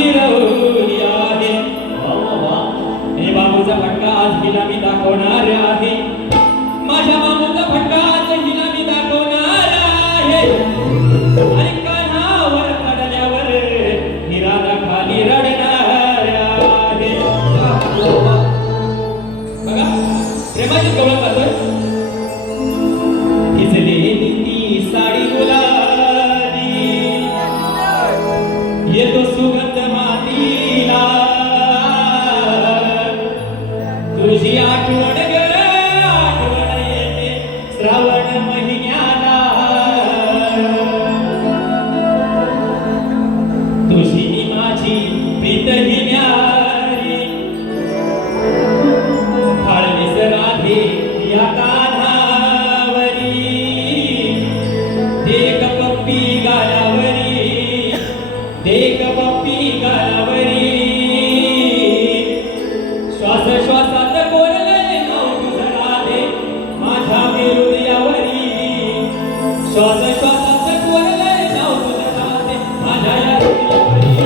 फिरवली आहे. हे बाबूचा फटका आज हिला मी दाखवणार आहे. माझ्या बाबूचा फटका आज हिला मी दाखवणार आहे. आणि कानावर काढल्यावर हिराला खाली रडणार आहे. बघा प्रेमाची कवळ पाहतोय. भिजलेली ती साडी गुलाबी येतो सुगंध मातीला. तुझी आठवण ग आठवण येते श्रावण महिन्याला. तुझी नी माझी प्रीत ही न्यारी फाळलीस राधे या कान्हावरी. देख पप्पी गालावरी देख पप्पी गालावरी. श्वास श्वासात कोरले नाव तुझं राधे माझ्या हृदयावरी. श्वास श्वासात कोरले नाव तुझं राधे माझ्या हृदयावरी.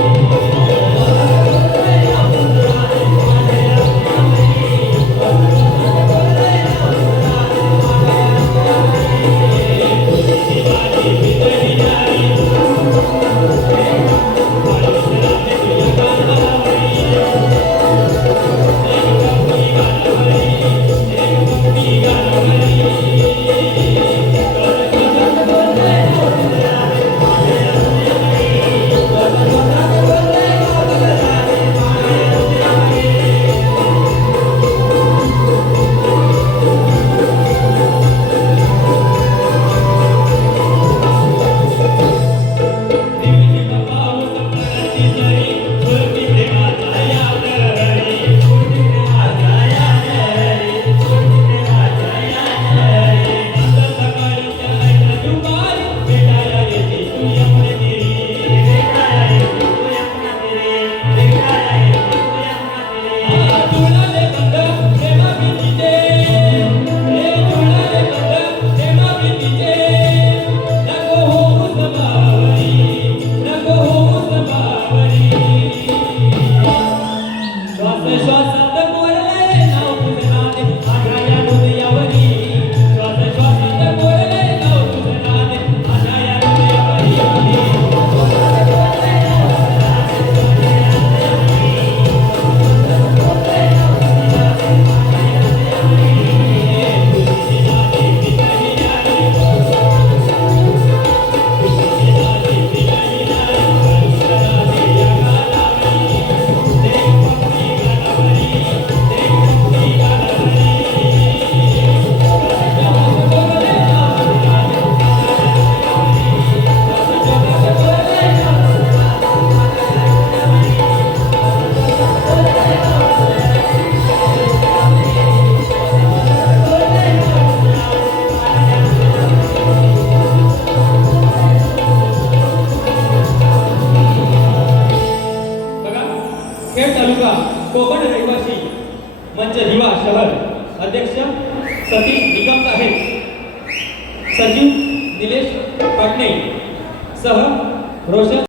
कोकण रहिवासी मंच दिवा शहर अध्यक्ष सतीश निगम साहेब, सचिव निलेश पाटणे सह रोशन